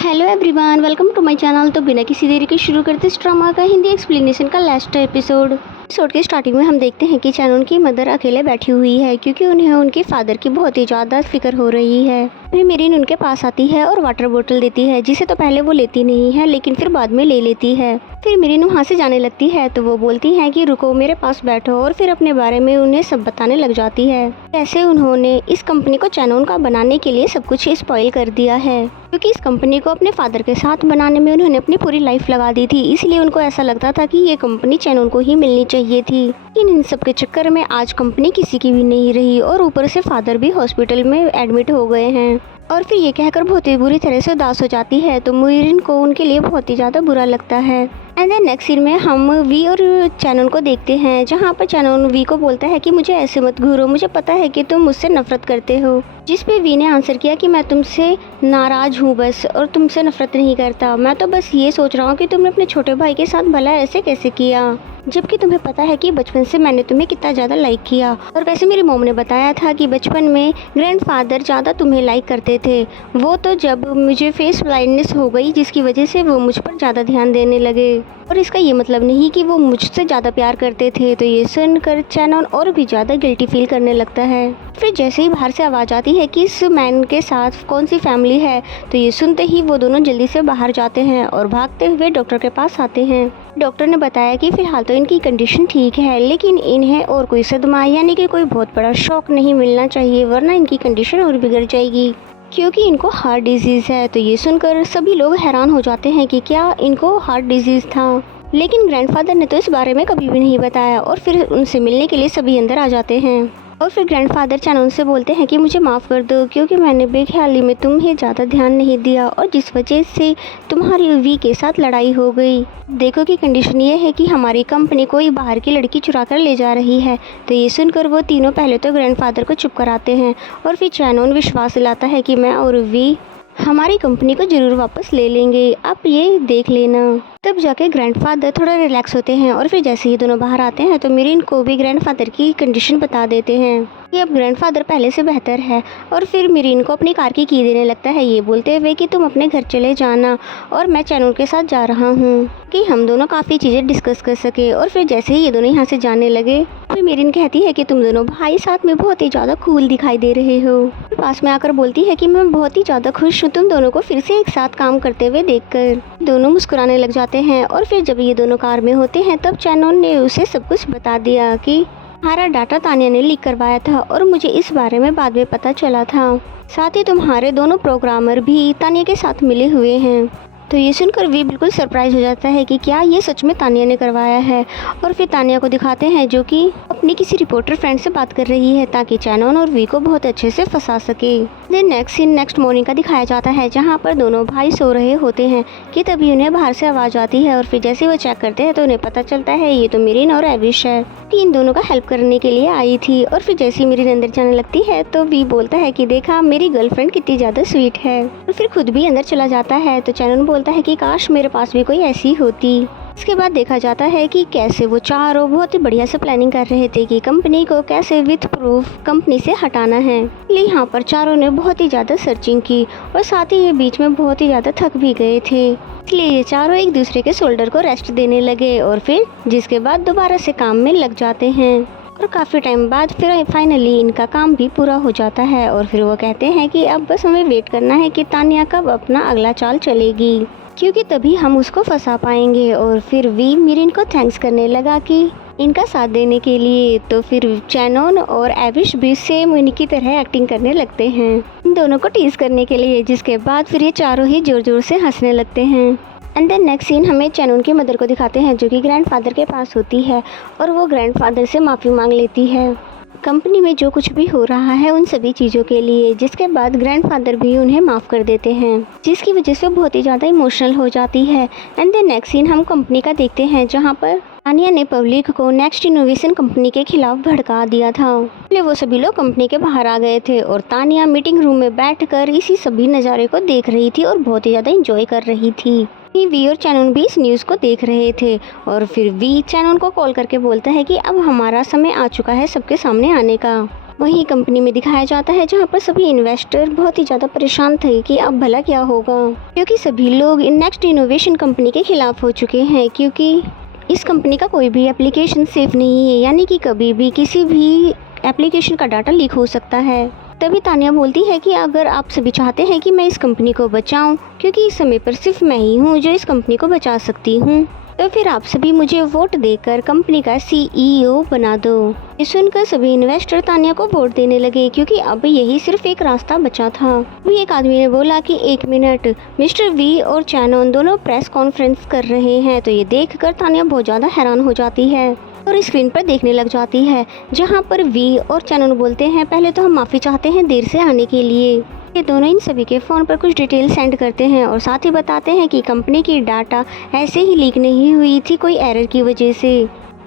Hello everyone, welcome to my channel. तो बिना किसी देरी के शुरू करते इस ड्रामा का हिंदी एक्सप्लेनेशन का लास्ट एपिसोड के स्टार्टिंग में हम देखते हैं कि चैनन की मदर अकेले बैठी हुई है क्योंकि उन्हें उनके फादर की बहुत ही ज़्यादा फिक्र हो रही है। फिर मेरिन उनके पास आती है और वाटर बोतल देती है, जिसे तो पहले वो लेती नहीं है लेकिन फिर बाद में ले लेती है। फिर मेरिन वहाँ से जाने लगती है तो वो बोलती है कि रुको, मेरे पास बैठो, और फिर अपने बारे में उन्हें सब बताने लग जाती है। कैसे उन्होंने इस कंपनी को चैनन का बनाने के लिए सब कुछ स्पॉइल कर दिया है, क्योंकि इस कंपनी को अपने फादर के साथ बनाने में उन्होंने अपनी पूरी लाइफ लगा दी थी। इसलिए उनको ऐसा लगता था कि ये कंपनी चैनन को ही मिलनी चाहिए थी। लेकिन इन सब के चक्कर में आज कंपनी किसी की भी नहीं रही और ऊपर से फादर भी हॉस्पिटल में एडमिट हो गए हैं। और फिर ये कहकर बहुत ही बुरी तरह से उदास हो जाती है, तो मेरिन को उनके लिए बहुत ही ज़्यादा बुरा लगता है। एंड देन नेक्स्ट सीन में हम वी और चैनन को देखते हैं, जहाँ पर चैनन वी को बोलता है कि मुझे ऐसे मत घूरो, मुझे पता है कि तुम मुझसे नफरत करते हो। जिस पे वी ने आंसर किया कि मैं तुमसे नाराज हूँ बस, और तुमसे नफरत नहीं करता। मैं तो बस ये सोच रहा हूँ कि तुमने अपने छोटे भाई के साथ भला ऐसे कैसे किया, जबकि तुम्हें पता है कि बचपन से मैंने तुम्हें कितना ज़्यादा लाइक किया। और वैसे मेरी मॉम ने बताया था कि बचपन में ग्रैंडफादर ज़्यादा तुम्हें लाइक करते थे। वो तो जब मुझे फेस ब्लाइंडनेस हो गई, जिसकी वजह से वो मुझ पर ज़्यादा ध्यान देने लगे, और इसका ये मतलब नहीं कि वो मुझसे ज़्यादा प्यार करते थे। तो ये सुनकर चैनन और भी ज़्यादा गिल्टी फील करने लगता है। फिर जैसे ही बाहर से आवाज़ आती है कि इस मैन के साथ कौन सी फैमिली है, तो ये सुनते ही वो दोनों जल्दी से बाहर जाते हैं और भागते हुए डॉक्टर के पास आते हैं। डॉक्टर ने बताया कि फिलहाल तो इनकी कंडीशन ठीक है, लेकिन इन्हें और कोई सदमा यानी कि कोई बहुत बड़ा शॉक नहीं मिलना चाहिए, वरना इनकी कंडीशन और बिगड़ जाएगी, क्योंकि इनको हार्ट डिजीज़ है। तो ये सुनकर सभी लोग हैरान हो जाते हैं कि क्या इनको हार्ट डिजीज़ था, लेकिन ग्रैंडफादर ने तो इस बारे में कभी भी नहीं बताया। और फिर उनसे मिलने के लिए सभी अंदर आ जाते हैं। और फिर ग्रैंडफादर चैनन से बोलते हैं कि मुझे माफ़ कर दो, क्योंकि मैंने बेख्याली में तुम्हें ज़्यादा ध्यान नहीं दिया और जिस वजह से तुम्हारी वी के साथ लड़ाई हो गई। देखो कि कंडीशन ये है कि हमारी कंपनी कोई बाहर की लड़की चुरा कर ले जा रही है। तो ये सुनकर वो तीनों पहले तो ग्रैंडफादर को चुप कराते हैं, और फिर चैनन विश्वास दिलाता है कि मैं और वी हमारी कंपनी को ज़रूर वापस ले लेंगे, आप ये देख लेना। तब जाके ग्रैंडफादर थोड़ा रिलैक्स होते हैं। और फिर जैसे ही दोनों बाहर आते हैं तो मेरिन को भी ग्रैंडफादर की कंडीशन बता देते हैं कि अब ग्रैंडफादर पहले से बेहतर है। और फिर मेरिन को अपनी कार की देने लगता है, ये बोलते हुए कि तुम अपने घर चले जाना और मैं चैनन के साथ जा रहा हूँ, कि हम दोनों काफ़ी चीज़ें डिस्कस कर सके। और फिर जैसे ही ये दोनों यहाँ से जाने लगे, फिर मेरिन कहती है कि तुम दोनों भाई साथ में बहुत ही ज़्यादा कूल दिखाई दे रहे हो। पास में आकर बोलती है कि मैं बहुत ही ज़्यादा खुश हूँ तुम दोनों को फिर से एक साथ काम करते हुए देखकर। दोनों मुस्कुराने लग जाते हैं। और फिर जब ये दोनों कार में होते हैं तब चैनन ने उसे सब कुछ बता दिया कि हमारा डाटा तानिया ने लीक करवाया था और मुझे इस बारे में बाद में पता चला था। साथ ही तुम्हारे दोनों प्रोग्रामर भी तानिया के साथ मिले हुए हैं। तो ये सुनकर वी बिल्कुल सरप्राइज हो जाता है कि क्या ये सच में तानिया ने करवाया है। और फिर तानिया को दिखाते हैं जो कि अपनी किसी रिपोर्टर फ्रेंड से बात कर रही है, ताकि चैनन और वी को बहुत अच्छे से फंसा सके। Then next scene next morning का दिखाया जाता है, जहाँ पर दोनों भाई सो रहे होते हैं कि तभी उन्हें बाहर से आवाज़ आती है। और फिर जैसे वो चेक करते हैं तो उन्हें पता चलता है ये तो मेरिन और एविश है, कि इन दोनों का हेल्प करने के लिए आई थी। और फिर जैसे ही मेरिन अंदर जाने लगती है तो वी बोलता है कि देखा मेरी गर्लफ्रेंड कितनी ज़्यादा स्वीट है। और फिर खुद भी अंदर चला जाता है। तो चैनन बोलता है कि काश मेरे पास भी कोई ऐसी होती। इसके बाद देखा जाता है कि कैसे वो चारों बहुत ही बढ़िया से प्लानिंग कर रहे थे कि कंपनी को कैसे विथ प्रूफ कंपनी से हटाना है। इसलिए यहाँ पर चारों ने बहुत ही ज़्यादा सर्चिंग की, और साथ ही ये बीच में बहुत ही ज़्यादा थक भी गए थे। इसलिए ये चारों एक दूसरे के शोल्डर को रेस्ट देने लगे, और फिर जिसके बाद दोबारा से काम में लग जाते हैं। और काफ़ी टाइम बाद फिर फाइनली इनका काम भी पूरा हो जाता है। और फिर वो कहते हैं कि अब बस हमें वेट करना है कि तानिया कब अपना अगला चाल चलेगी, क्योंकि तभी हम उसको फंसा पाएंगे। और फिर वी मेरिन को थैंक्स करने लगा कि इनका साथ देने के लिए। तो फिर चैनन और एविश भी सेम इनकी तरह एक्टिंग करने लगते हैं, इन दोनों को टीज करने के लिए। जिसके बाद फिर ये चारों ही जोर जोर से हंसने लगते हैं। एंड देन नेक्स्ट सीन हमें चैनन की मदर को दिखाते हैं, जो कि ग्रैंडफादर के पास होती है, और वो ग्रैंडफादर से माफ़ी मांग लेती है कंपनी में जो कुछ भी हो रहा है उन सभी चीज़ों के लिए। जिसके बाद ग्रैंडफादर भी उन्हें माफ़ कर देते हैं, जिसकी वजह से बहुत ही ज़्यादा इमोशनल हो जाती है। एंड देन नेक्स्ट सीन हम कंपनी का देखते हैं, जहाँ पर तानिया ने पब्लिक को नेक्स्ट इनोवेशन कंपनी के खिलाफ भड़का दिया था। इसलिए वो सभी लोग कंपनी के बाहर आ गए थे, और तानिया मीटिंग रूम में बैठकर इसी सभी नज़ारे को देख रही थी और बहुत ही ज़्यादा इंजॉय कर रही थी। वी और चैनन भी इस न्यूज़ को देख रहे थे। और फिर वी चैनन को कॉल करके बोलता है कि अब हमारा समय आ चुका है सबके सामने आने का। वहीं कंपनी में दिखाया जाता है जहां पर सभी इन्वेस्टर बहुत ही ज़्यादा परेशान थे कि अब भला क्या होगा, क्योंकि सभी लोग नेक्स्ट इनोवेशन कंपनी के खिलाफ हो चुके हैं, क्योंकि इस कंपनी का कोई भी एप्लीकेशन सेफ नहीं है, यानी कि कभी भी किसी भी एप्लीकेशन का डाटा लीक हो सकता है। तभी तानिया बोलती है कि अगर आप सभी चाहते हैं कि मैं इस कंपनी को बचाऊं, क्योंकि इस समय पर सिर्फ मैं ही हूं जो इस कंपनी को बचा सकती हूं, तो फिर आप सभी मुझे वोट देकर कंपनी का CEO बना दो। ये सुनकर सभी इन्वेस्टर तानिया को वोट देने लगे, क्योंकि अब यही सिर्फ एक रास्ता बचा था। अभी एक आदमी ने बोला कि 1 मिनट, मिस्टर वी और चैनन दोनों प्रेस कॉन्फ्रेंस कर रहे हैं। तो ये देखकर तानिया बहुत ज़्यादा हैरान हो जाती है और स्क्रीन पर देखने लग जाती है, जहाँ पर वी और चैनन बोलते हैं, पहले तो हम माफ़ी चाहते हैं देर से आने के लिए। ये दोनों इन सभी के फ़ोन पर कुछ डिटेल सेंड करते हैं और साथ ही बताते हैं कि कंपनी की डाटा ऐसे ही लीक नहीं हुई थी कोई एरर की वजह से,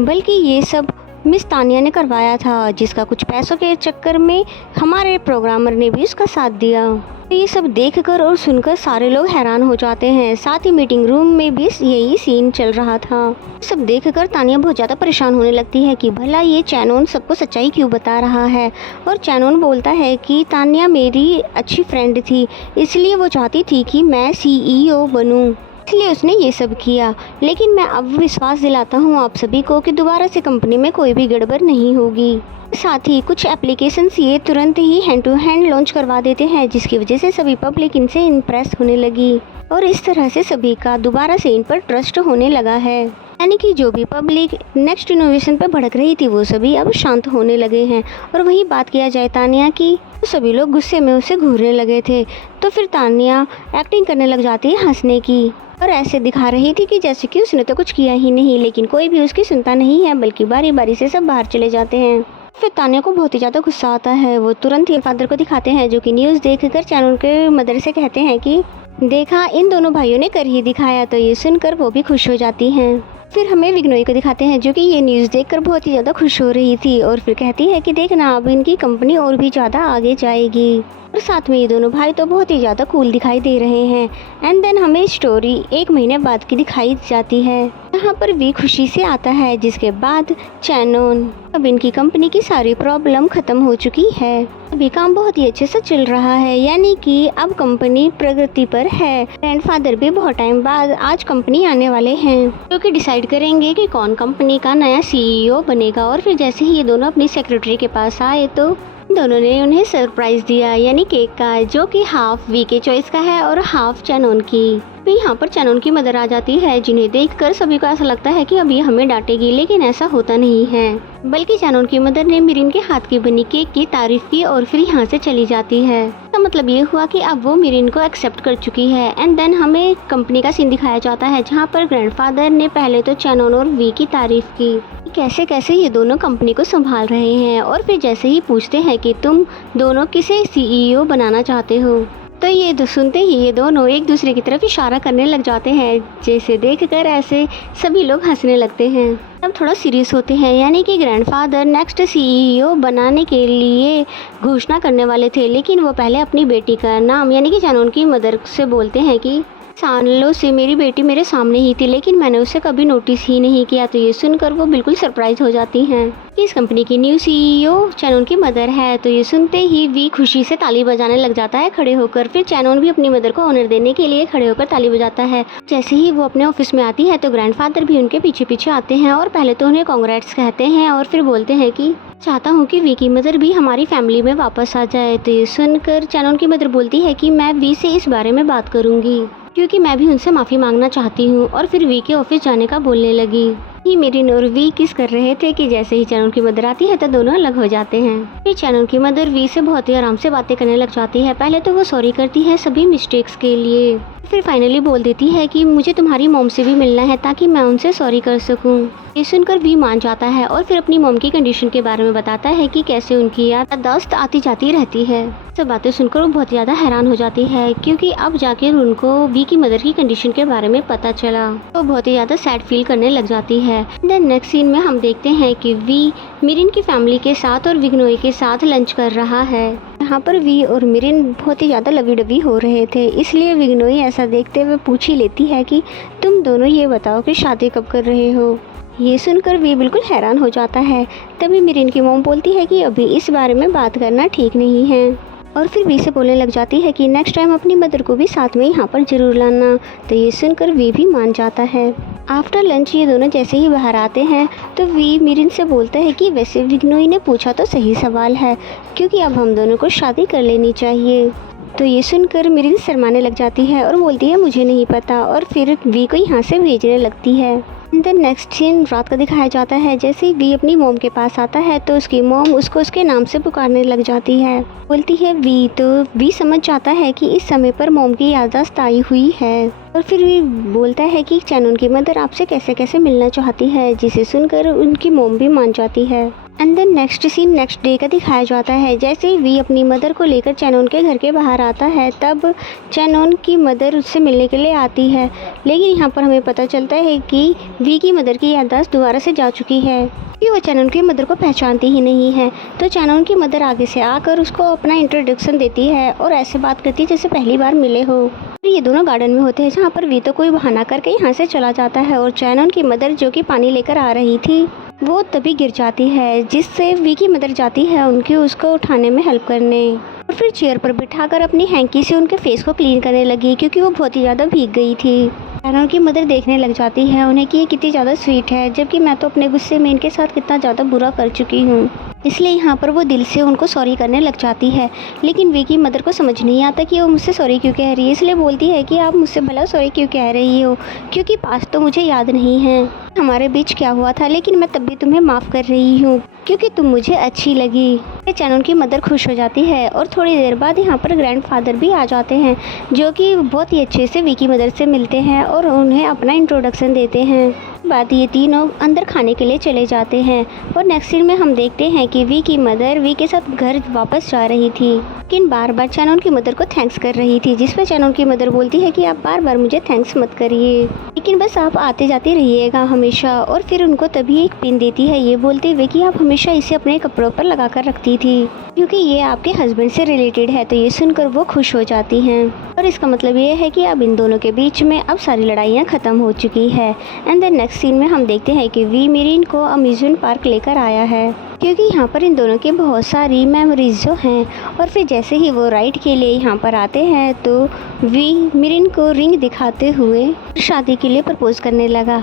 बल्कि ये सब मिस तानिया ने करवाया था, जिसका कुछ पैसों के चक्कर में हमारे प्रोग्रामर ने भी उसका साथ दिया। ये सब देखकर और सुनकर सारे लोग हैरान हो जाते हैं। साथ ही मीटिंग रूम में भी यही सीन चल रहा था। सब देखकर तानिया बहुत ज़्यादा परेशान होने लगती है कि भला ये चैनन सबको सच्चाई क्यों बता रहा है। और चैनन बोलता है कि तानिया मेरी अच्छी फ्रेंड थी, इसलिए वो चाहती थी कि मैं CEO बनूं, इसलिए उसने ये सब किया। लेकिन मैं अब विश्वास दिलाता हूँ आप सभी को कि दोबारा से कंपनी में कोई भी गड़बड़ नहीं होगी। साथ ही कुछ एप्लीकेशंस ये तुरंत ही हैंड टू हैंड लॉन्च करवा देते हैं, जिसकी वजह से सभी पब्लिक इनसे इम्प्रेस होने लगी और इस तरह से सभी का दोबारा से इन पर ट्रस्ट होने लगा है। यानी कि जो भी पब्लिक नेक्स्ट इनोवेशन पर भड़क रही थी वो सभी अब शांत होने लगे हैं। और वही बात किया जाए तानिया की, तो सभी लोग गुस्से में उसे घूरने लगे थे। तो फिर तानिया एक्टिंग करने लग जाती है हंसने की और ऐसे दिखा रही थी कि जैसे कि उसने तो कुछ किया ही नहीं, लेकिन कोई भी उसकी सुनता नहीं है, बल्कि बारी बारी से सब बाहर चले जाते हैं। फिर तानिया को बहुत ही ज़्यादा गुस्सा आता है। वो तुरंत ही फादर को दिखाते हैं, जो कि न्यूज़ देखकर चैनन के मदर से कहते हैं कि देखा, इन दोनों भाइयों ने कर ही दिखाया। तो ये सुनकर वो भी खुश हो जाती हैं। फिर हमें विग्नोई को दिखाते हैं, जो कि ये न्यूज़ देखकर बहुत ही ज़्यादा खुश हो रही थी और फिर कहती है कि देखना, अब इनकी कंपनी और भी ज़्यादा आगे जाएगी। और साथ में ये दोनों भाई तो बहुत ही ज़्यादा कूल दिखाई दे रहे हैं। एंड देन हमें स्टोरी 1 महीने बाद की दिखाई जाती है, यहाँ पर वी खुशी से आता है, जिसके बाद चैनन, अब इनकी कंपनी की सारी प्रॉब्लम खत्म हो चुकी है। अभी काम बहुत ही अच्छे से चल रहा है, यानी कि अब कंपनी प्रगति पर है। ग्रैंडफादर भी बहुत टाइम बाद आज कंपनी आने वाले हैं, जो कि डिसाइड करेंगे कि कौन कंपनी का नया CEO बनेगा। और फिर जैसे ही ये दोनों अपनी सेक्रेटरी के पास आए तो दोनों ने उन्हें सरप्राइज दिया, यानी केक का, जो कि हाफ वी के चॉइस का है और हाफ चैनन की। तो यहाँ पर चैनन की मदर आ जाती है, जिन्हें देखकर सभी को ऐसा लगता है कि अब ये हमें डांटेगी, लेकिन ऐसा होता नहीं है, बल्कि चैनन की मदर ने मिरिन के हाथ की बनी केक की तारीफ की और फिर यहाँ से चली जाती है। तो मतलब ये हुआ कि अब वो मिरिन को एक्सेप्ट कर चुकी है। एंड देन हमें कंपनी का सीन दिखाया जाता है, जहाँ पर ग्रैंडफादर ने पहले तो चैनन और वी की तारीफ की, कैसे कैसे ये दोनों कंपनी को संभाल रहे हैं। और फिर जैसे ही पूछते हैं कि तुम दोनों किसे CEO बनाना चाहते हो, तो ये सुनते ही ये दोनों एक दूसरे की तरफ इशारा करने लग जाते हैं, जैसे देखकर ऐसे सभी लोग हंसने लगते हैं। अब थोड़ा सीरियस होते हैं, यानी कि ग्रैंडफादर नेक्स्ट CEO बनाने के लिए घोषणा करने वाले थे, लेकिन वो पहले अपनी बेटी का नाम, यानी कि चैनन की मदर से बोलते हैं कि सालों से मेरी बेटी मेरे सामने ही थी, लेकिन मैंने उसे कभी नोटिस ही नहीं किया। तो ये सुनकर वो बिल्कुल सरप्राइज हो जाती हैं कि इस कंपनी की न्यू CEO चैनन की मदर है। तो ये सुनते ही वी खुशी से ताली बजाने लग जाता है खड़े होकर। फिर चैनन भी अपनी मदर को ऑनर देने के लिए खड़े होकर ताली बजाता है। जैसे ही वो अपने ऑफिस में आती है तो ग्रैंडफादर भी उनके पीछे पीछे आते हैं और पहले तो उन्हें कांग्रेट्स कहते हैं और फिर बोलते हैं कि चाहता हूँ कि वी की मदर भी हमारी फैमिली में वापस आ जाए। तो ये सुनकर चैनन की मदर बोलती है कि मैं वी से इस बारे में बात करूँगी, क्योंकि मैं भी उनसे माफ़ी मांगना चाहती हूँ। और फिर वी के ऑफिस जाने का बोलने लगी। ही मेरिन और वी किस कर रहे थे कि जैसे ही चैनन की मदर आती है तो दोनों अलग हो जाते हैं। फिर चैनन की मदर वी से बहुत ही आराम से बातें करने लग जाती है। पहले तो वो सॉरी करती है सभी मिस्टेक्स के लिए, फिर फाइनली बोल देती है कि मुझे तुम्हारी मॉम से भी मिलना है ताकि मैं उनसे सॉरी कर सकूं। ये सुनकर वी मान जाता है और फिर अपनी मॉम की कंडीशन के बारे में बताता है कि कैसे उनकी याददाश्त आती जाती रहती है। सब बातें सुनकर वो बहुत ज़्यादा हैरान हो जाती है, क्योंकि अब जाके उनको वी की मदर की कंडीशन के बारे में पता चला। वो बहुत ही ज़्यादा सैड फील करने लग जाती है। देन नेक्स्ट सीन में हम देखते हैं कि वी मिरिन की फैमिली के साथ और विग्नोई के साथ लंच कर रहा है। यहाँ पर वी और मिरिन बहुत ही ज़्यादा लवी डवी हो रहे थे, इसलिए विग्नोई ऐसा देखते हुए पूछ ही लेती है कि तुम दोनों ये बताओ कि शादी कब कर रहे हो। ये सुनकर वी बिल्कुल हैरान हो जाता है। तभी मिरिन की मॉम बोलती है कि अभी इस बारे में बात करना ठीक नहीं है, और फिर वी से बोलने लग जाती है कि नेक्स्ट टाइम अपनी मदर को भी साथ में यहाँ पर ज़रूर लाना। तो ये सुनकर वी भी मान जाता है। आफ्टर लंच ये दोनों जैसे ही बाहर आते हैं तो वी मिरिन से बोलता है कि वैसे विग्नोई ने पूछा तो सही सवाल है, क्योंकि अब हम दोनों को शादी कर लेनी चाहिए। तो ये सुनकर मिरिन शर्माने लग जाती है और बोलती है मुझे नहीं पता, और फिर वी को यहाँ से भेजने लगती है। देन नेक्स्ट सीन रात का दिखाया जाता है। जैसे ही वी अपनी मोम के पास आता है तो उसकी मोम उसको उसके नाम से पुकारने लग जाती है, बोलती है वी। तो वी समझ जाता है कि इस समय पर मोम की याददाश्त आई हुई है, और फिर वी बोलता है कि चैनून की मदर आपसे कैसे कैसे मिलना चाहती है, जिसे सुनकर उनकी मोम भी मान जाती है। And then next scene next day का दिखाया जाता है। जैसे ही वी अपनी मदर को लेकर चैनून के घर के बाहर आता है तब चैनून की मदर उससे मिलने के लिए आती है, लेकिन यहाँ पर हमें पता चलता है कि वी की मदर की याददाश्त दोबारा से जा चुकी है, कि वो चैनून की मदर को पहचानती ही नहीं है। तो चैनून की मदर आगे से आकर उसको अपना इंट्रोडक्शन देती है और ऐसे बात करती है जैसे पहली बार मिले हो। ये दोनों गार्डन में होते हैं, जहाँ पर वी तो कोई बहाना करके यहाँ से चला जाता है, और चैनून की मदर जो कि पानी लेकर आ रही थी वो तभी गिर जाती है, जिससे वी की मदर जाती है उनकी उसको उठाने में हेल्प करने, और फिर चेयर पर बिठाकर अपनी हैंकी से उनके फेस को क्लीन करने लगी, क्योंकि वो बहुत ही ज़्यादा भीग गई थी। चैनून की मदर देखने लग जाती है उन्हें कि ये कितनी ज़्यादा स्वीट है, जबकि मैं तो अपने गुस्से में इनके साथ कितना ज़्यादा बुरा कर चुकी हूँ। इसलिए यहाँ पर वो दिल से उनको सॉरी करने लग जाती है, लेकिन वी की मदर को समझ नहीं आता कि वो मुझसे सॉरी क्यों कह रही है। इसलिए बोलती है कि आप मुझसे भला सॉरी क्यों कह रही हो, क्योंकि पास तो मुझे याद नहीं है हमारे बीच क्या हुआ था, लेकिन मैं तब भी तुम्हें माफ़ कर रही हूँ क्योंकि तुम मुझे अच्छी लगी। चैनून की मदर खुश हो जाती है, और थोड़ी देर बाद यहाँ पर ग्रैंडफादर भी आ जाते हैं, जो कि बहुत ही अच्छे से वी की मदर से मिलते हैं और उन्हें अपना इंट्रोडक्शन देते हैं। बाद ये तीनों अंदर खाने के लिए चले जाते हैं, और नेक्स्ट सीन में हम देखते हैं कि वी की मदर वी के साथ घर वापस जा रही थी, लेकिन बार बार चैनून की मदर को थैंक्स कर रही थी, जिस पर चैनून की मदर बोलती है कि आप बार बार मुझे थैंक्स मत करिए, लेकिन बस आप आते जाते रहिएगा हमेशा। और फिर उनको तभी एक पिन देती है, ये बोलते हुए कि आप हमेशा इसे अपने कपड़ों पर लगा कर रखती थी, क्योंकि ये आपके हस्बैंड से रिलेटेड है। तो ये सुनकर वो खुश हो जाती हैं, और इसका मतलब ये है कि अब इन दोनों के बीच में अब सारी लड़ाइयाँ ख़त्म हो चुकी है। एंड देन नेक्स्ट सीन में हम देखते हैं कि वी मिरिन को अम्यूज़मेंट पार्क लेकर आया है, क्योंकि यहाँ पर इन दोनों की बहुत सारी मेमोरीज जो हैं। और फिर जैसे ही वो राइड के लिए यहाँ पर आते हैं तो वी मिरिन को रिंग दिखाते हुए शादी के लिए प्रपोज करने लगा।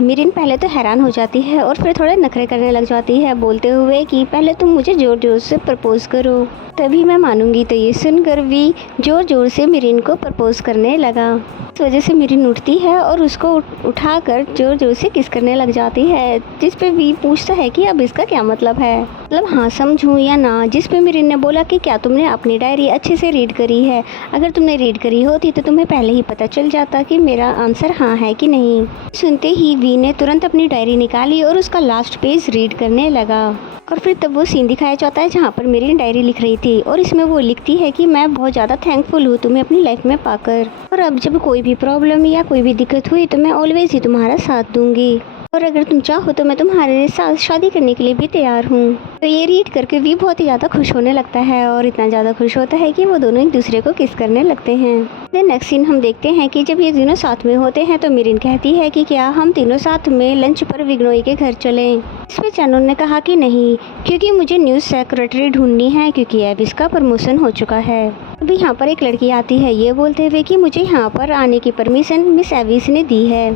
मिरिन पहले तो हैरान हो जाती है और फिर थोड़े नखरे करने लग जाती है, बोलते हुए कि पहले तुम मुझे ज़ोर ज़ोर से प्रपोज करो तभी मैं मानूंगी। तो ये सुनकर वी ज़ोर ज़ोर से मिरिन को प्रपोज करने लगा। इस वजह से मिरिन उठती है और उसको उठाकर ज़ोर ज़ोर से किस करने लग जाती है, जिस पे वी पूछता है कि अब इसका क्या मतलब है, मतलब हाँ समझूं या ना। जिस पे मिरिन ने बोला कि क्या तुमने अपनी डायरी अच्छे से रीड करी है, अगर तुमने रीड करी होती तो तुम्हें पहले ही पता चल जाता कि मेरा आंसर हाँ है कि नहीं। सुनते ही वी ने तुरंत अपनी डायरी निकाली और उसका लास्ट पेज रीड करने लगा, और फिर तब वो सीन दिखाया जाता है जहाँ पर मेरी डायरी लिख रही थी, और इसमें वो लिखती है कि मैं बहुत ज़्यादा थैंकफुल हूँ तुम्हें अपनी लाइफ में पाकर, और अब जब कोई भी प्रॉब्लम या कोई भी दिक्कत हुई तो मैं ऑलवेज ही तुम्हारा साथ दूंगी, और अगर तुम चाहो तो मैं तुम्हारे साथ शादी करने के लिए भी तैयार हूँ। तो ये रीड करके भी बहुत ही ज़्यादा खुश होने लगता है, और इतना ज़्यादा खुश होता है कि वो दोनों एक दूसरे को किस करने लगते हैं। देन नेक्स्ट सीन हम देखते हैं कि जब ये तीनों साथ में होते हैं तो मिरिन कहती है कि क्या हम तीनों साथ में लंच पर विग्नोई के घर चलें। इस पर चैनून ने कहा कि नहीं, क्योंकि मुझे न्यूज़ सेक्रेटरी ढूंढनी है, क्योंकि एविस का प्रमोशन हो चुका है। अभी यहाँ पर एक लड़की आती है, ये बोलते हुए कि मुझे यहाँ पर आने की परमिशन मिस एविस ने दी है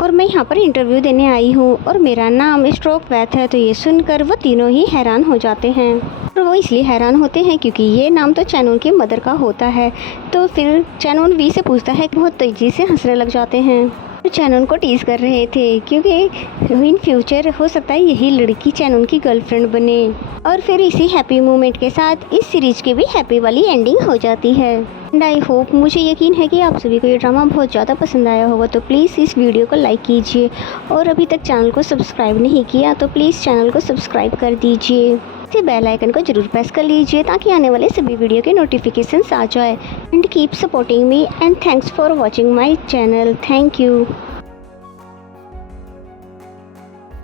और मैं यहाँ पर इंटरव्यू देने आई हूँ और मेरा नाम स्ट्रोक वैथ है। तो ये सुनकर वो तीनों ही हैरान हो जाते हैं, और वो इसलिए हैरान होते हैं क्योंकि ये नाम तो चैनून की मदर का होता है। तो फिर चैनून वी से पूछता है, बहुत तेजी से हंसने लग जाते हैं। तो चैनून को टीज़ कर रहे थे क्योंकि इन फ्यूचर हो सकता है यही लड़की चैनून की गर्लफ्रेंड बने। और फिर इसी हैप्पी मोमेंट के साथ इस सीरीज की भी हैप्पी वाली एंडिंग हो जाती है। एंड आई होप, मुझे यकीन है कि आप सभी को ये ड्रामा बहुत ज़्यादा पसंद आया होगा। तो प्लीज़ इस वीडियो को लाइक कीजिए, और अभी तक चैनल को सब्सक्राइब नहीं किया तो प्लीज़ चैनल को सब्सक्राइब कर दीजिए। इसे बेल आइकन को जरूर प्रेस कर लीजिए ताकि आने वाले सभी वीडियो के नोटिफिकेशंस आ जाए। And keep supporting me and thanks for watching my channel. Thank you.